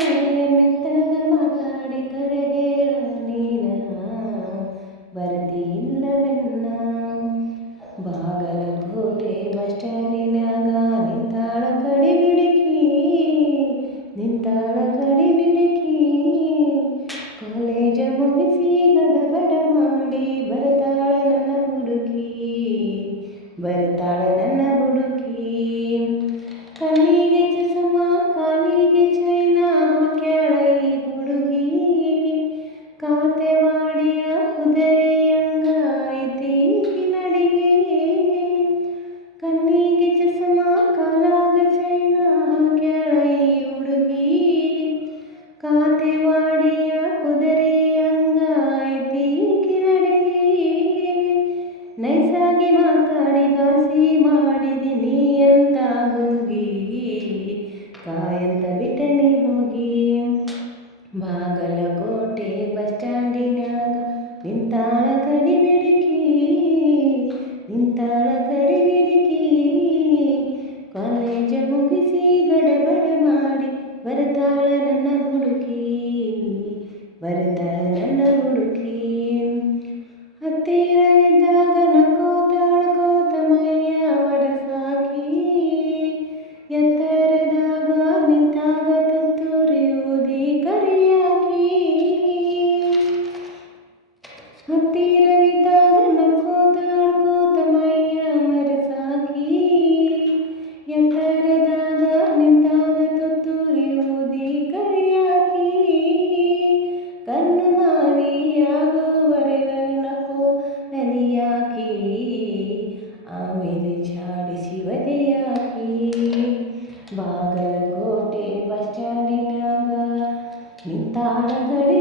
ಮೆತ್ತಗ ಮಾತಾಡಿ ಕರೆಗೇಳ ನೀನ ಬರದಿಲ್ಲವೆನ್ನ ಬಾಗಲಕೋಟೆ ಬಸ್ ಸ್ಟ್ಯಾಂಡಿನಾಗ ನಿಂತಾಳ ಕಡಿ ಬಿಡುಕಿ ನಿಂತಾಳ ಕಡಿ ಬಿಡುಕಿ ಕಾಲೇಜ ಮುಗಿಸಿ ಗಡಬಡ ಮಾಡಿ ಬರ್ತಾಳ ನನ್ನ ಹುಡುಕಿ ಬರ್ತಾಳ ನನ್ನ ಹುಡುಕಿ ಕಣ್ಣಿಗೆ ಚಸ್ಮ ಕಾಲಿಗೆ ಚೈನಾ ಕೆಳಗೆ ಹುಡುಗಿ ಕಾತೆವಾಡಿಯ ಕುದುರೆಯಂಗ ಐತಿ ನಡಿಗೆ ಕಣ್ಣಿಗೆ ಚಸ್ಮ ಕಾಲಾಗ ಚೈನಾ ಕೆಳಗೆ ಹುಡುಗಿ ಕಾತೆವಾಡಿಯ ಕುದುರೆಯಂಗ ಐತಿ ನಡಿಗೆ ನೈಸಾಗಿ ಮಾತಾಡಿ ಗಾಸಿ ಮಾಡಿದಿನಿ ಅಂತ ಹೋಗಿ ಕಾಯಂತ ಬಿಟ್ಟನೆ ಹೋಗಿ ಬಾಗಲಕೋಟೆ ಬಸ್ ಸ್ಟ್ಯಾಂಡಿನಾಗ ನಿಂತಾಳ ಕಡಿ ಬಿಡುಕಿ ನಿಂತಾಳ ಕಡಿ ಬಿಡುಕಿ ಕಾಲೇಜ ಮುಗಿಸಿ ಗಡಬಡ ಮಾಡಿ ಬರ್ತಾಳ ನನ್ನ ಹುಡುಕಿ ಬರ್ತಾಳ ನನ್ನ ಹುಡುಕಿ ಹತ್ತಿರವಿದ್ದಾಗ ನಕ್ಕೋತಾಳ ಕೋತಮಯ್ಯ ವರಸಾಕಿ ಎತ್ತರದಾಗ ನಿಂತಾಗ ತುತ್ತೂರಿ ಊದಿ ಕರಿಯಾಕಿ ಹತ್ತಿರವಿದ್ದಾಗ ನಕ್ಕೋತಾಳ ಕೋತಮಯ್ಯ ವರಸಾಕಿ ಎತ್ತರದಾಗ ನಿಂತಾಗ ತುತ್ತೂರಿ ಊದಿ ಕರಿಯಾಕಿ ಕಣ್ಣು ಮಾರಿಯಾಗುವರೆಗೆ ನಕ್ಕೋ ನದಿಯಾಕಿ ಆಮೇಲೆ ಝಾಡಿಸಿ ಒದೆಯಾಕಿ ಬಾಗಲಕೋಟೆ ಬಸ್ ಸ್ಟ್ಯಾಂಡಿನಾಗ ನಿಂತಾಳ ಗಡಿ